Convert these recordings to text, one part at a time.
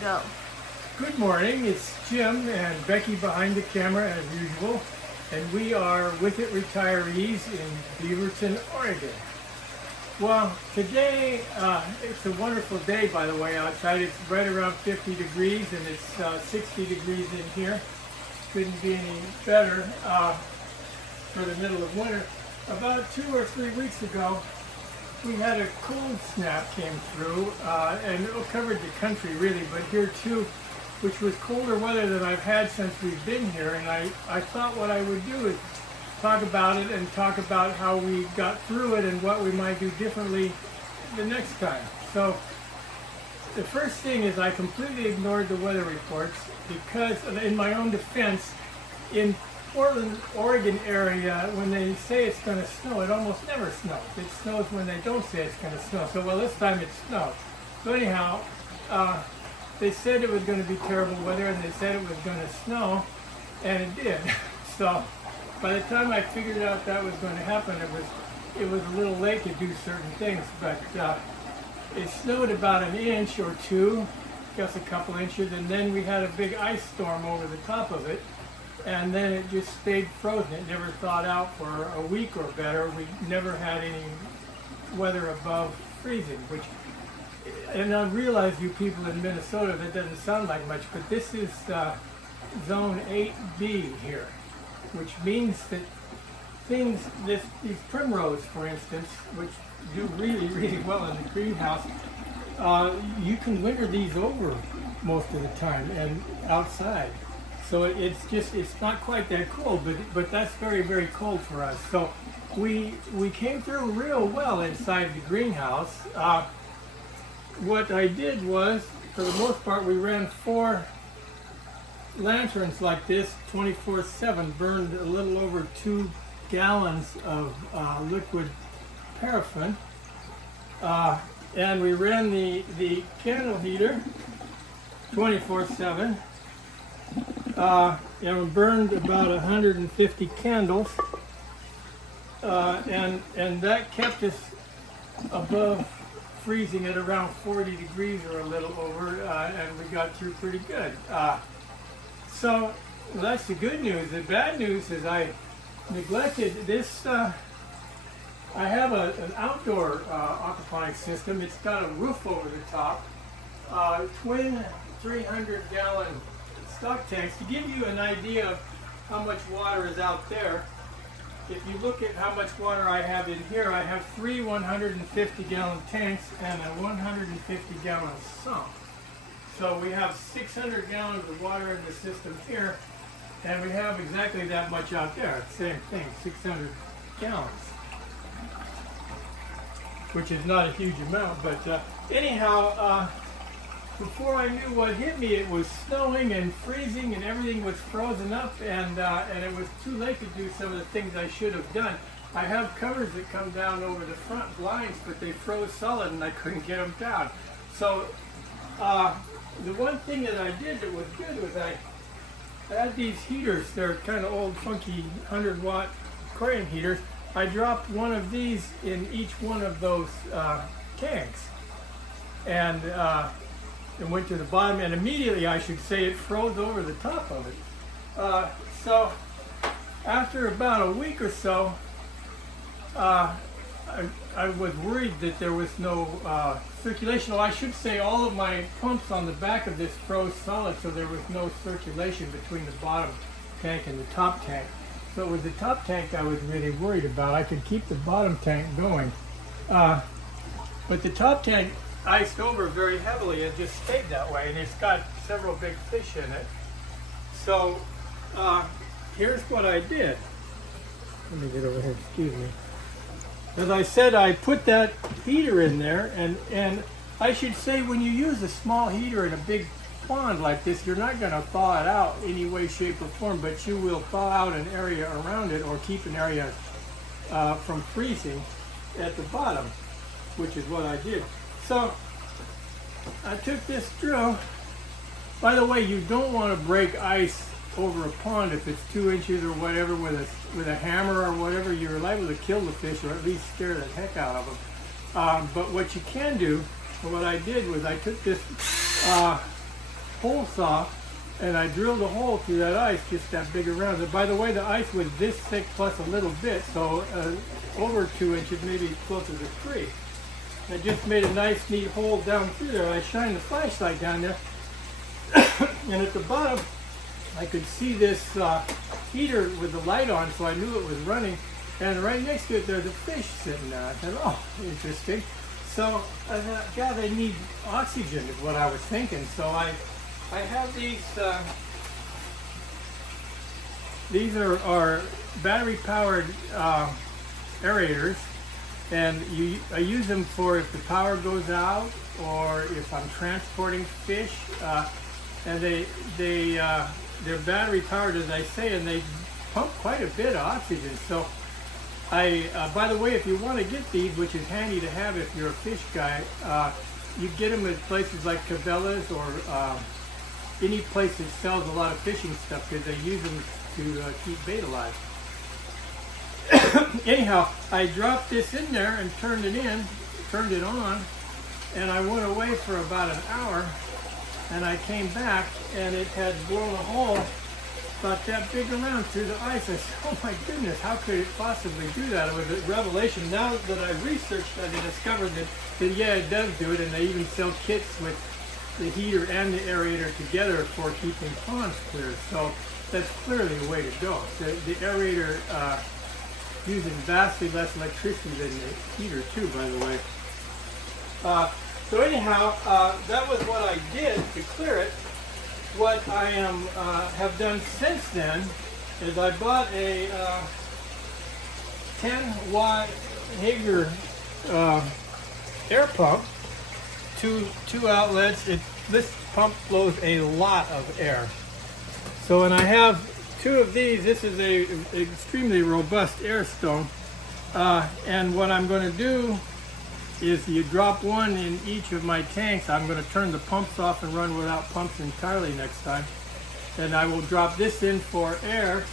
Go. Good morning, it's Jim and Becky behind the camera as usual, and we are With It Retirees in Beaverton, Oregon. Well, today, it's a wonderful day, by the way, outside. It's right around 50 degrees and it's 60 degrees in here. Couldn't be any better for the middle of winter. About 2 or 3 weeks ago, we had a cold snap came through, and it covered the country really, but here too, which was colder weather than I've had since we've been here. And I thought what I would do is talk about it and talk about how we got through it and what we might do differently the next time. So the first thing is I completely ignored the weather reports because, in my own defense, in Portland, Oregon area, when they say it's going to snow, it almost never snows. It snows when they don't say it's going to snow. So, well, this time it snowed. So anyhow, they said it was going to be terrible weather, and they said it was going to snow, and it did. So by the time I figured out that was going to happen, it was a little late to do certain things. But it snowed about an inch or two, just a couple inches, and then we had a big ice storm over the top of it. And then it just stayed frozen. It never thawed out for a week or better. We never had any weather above freezing, which, and I realize you people in Minnesota, that doesn't sound like much, but this is zone 8B here, which means that things, these primrose, for instance, which do really, really well in the greenhouse, you can winter these over most of the time and outside. So it's not quite that cold, but that's very, very cold for us. So we came through real well inside the greenhouse. What I did was, for the most part, we ran 4 lanterns like this, 24/7, burned a little over 2 gallons of liquid paraffin, and we ran the candle heater 24/7. And we burned about 150 candles, and that kept us above freezing at around 40 degrees or a little over, and we got through pretty good. So that's the good news. The bad news is I neglected this. I have an outdoor aquaponics system. It's got a roof over the top, twin 300-gallon stock tanks. To give you an idea of how much water is out there, if you look at how much water I have in here, I have 3 150-gallon tanks and a 150-gallon sump. So we have 600 gallons of water in the system here, and we have exactly that much out there. Same thing, 600 gallons, which is not a huge amount, but anyhow, before I knew what hit me, it was snowing and freezing and everything was frozen up, and it was too late to do some of the things I should have done. I have covers that come down over the front blinds, but they froze solid and I couldn't get them down. So the one thing that I did that was good was I had these heaters. They're kind of old, funky 100-watt aquarium heaters. I dropped one of these in each one of those tanks, and went to the bottom, and immediately, I should say, it froze over the top of it. So after about a week or so, I was worried that there was no circulation. Well, I should say all of my pumps on the back of this froze solid, so there was no circulation between the bottom tank and the top tank. So it was the top tank I was really worried about. I could keep the bottom tank going, but the top tank iced over very heavily and just stayed that way, and it's got several big fish in it. So here's what I did. Let me get over here, excuse me. As I said, I put that heater in there, and I should say, when you use a small heater in a big pond like this, you're not going to thaw it out any way, shape, or form, but you will thaw out an area around it or keep an area from freezing at the bottom, which is what I did. So I took this drill. By the way, you don't want to break ice over a pond if it's 2 inches or whatever with a hammer or whatever. You're liable to kill the fish or at least scare the heck out of them. But what you can do, what I did was I took this hole saw, and I drilled a hole through that ice just that big around it. By the way, the ice was this thick plus a little bit, so over 2 inches, maybe closer to 3. I just made a nice, neat hole down through there. I shined the flashlight down there, and at the bottom, I could see this heater with the light on, so I knew it was running. And right next to it, there's a fish sitting there. I thought, oh, interesting. So I thought, God, they need oxygen is what I was thinking. So I have these are battery-powered aerators, and I use them for if the power goes out or if I'm transporting fish. And they're battery-powered, as I say, and they pump quite a bit of oxygen. So by the way, if you want to get these, which is handy to have if you're a fish guy, you get them at places like Cabela's or any place that sells a lot of fishing stuff, because they use them to keep bait alive. Anyhow, I dropped this in there and turned it on, and I went away for about an hour, and I came back, and it had blown a hole about that big around through the ice. I said, oh my goodness, how could it possibly do that? It was a revelation. Now that I researched that, I discovered that yeah, it does do it, and they even sell kits with the heater and the aerator together for keeping ponds clear. So that's clearly the way to go. The aerator uses vastly less electricity than the heater too, by the way. So anyhow, that was what I did to clear it. What I have done since then is I bought a 10-watt Hager air pump, two outlets. This pump blows a lot of air. So, and I have 2 of these. This is a extremely robust air stone, and what I'm going to do is you drop one in each of my tanks. I'm going to turn the pumps off and run without pumps entirely next time. And I will drop this in for air.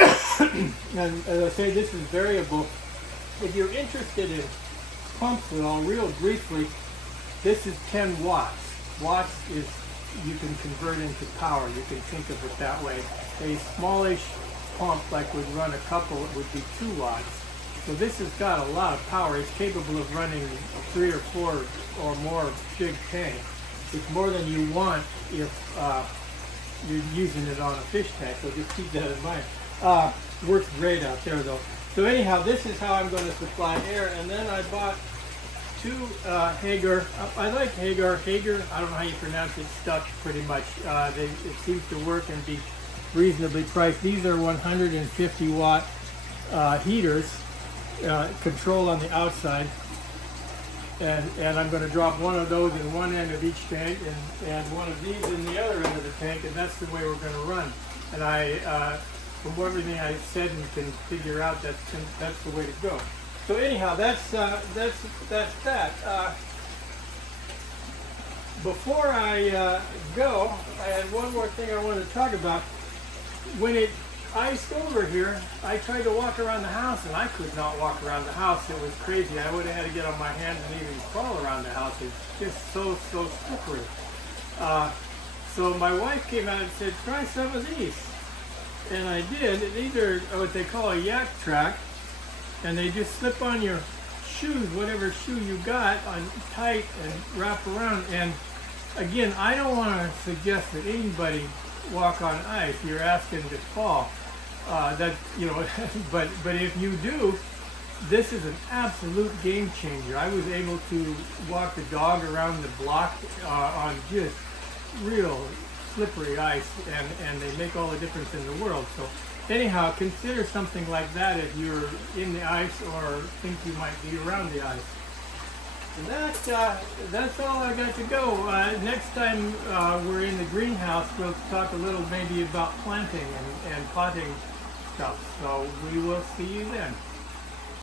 And as I say, this is variable. If you're interested in pumps at all, real briefly, this is 10 watts. Watts is, you can convert into power. You can think of it that way. A smallish pump like would run a couple, it would be 2 watts. So this has got a lot of power. It's capable of running 3 or 4 or more big tanks. It's more than you want if you're using it on a fish tank, so just keep that in mind. Works great out there though. So anyhow, this is how I'm going to supply air. And then I bought 2 Hager. I like Hager. I don't know how you pronounce it. Stuff pretty much. It seems to work and be reasonably priced. These are 150 watt heaters. Control on the outside, and I'm going to drop one of those in one end of each tank and one of these in the other end of the tank, and that's the way we're going to run. And from everything I said and can figure out, that's the way to go. So anyhow, that's that. Before I go, I had one more thing I wanted to talk about. When it iced over here, I tried to walk around the house, and I could not walk around the house. It was crazy. I would have had to get on my hands and even crawl around the house. It's just so slippery. So my wife came out and said, try some of these. And I did. These are what they call a Yak-Trax, and they just slip on your shoes, whatever shoe you got, on tight and wrap around. And again, I don't want to suggest that anybody walk on ice. You're asking to fall. But if you do, this is an absolute game changer. I was able to walk the dog around the block on just real slippery ice, and they make all the difference in the world. So anyhow, consider something like that if you're in the ice or think you might be around the ice. And that's all I got to go. Next time we're in the greenhouse, we'll talk a little maybe about planting and potting stuff. So we will see you then.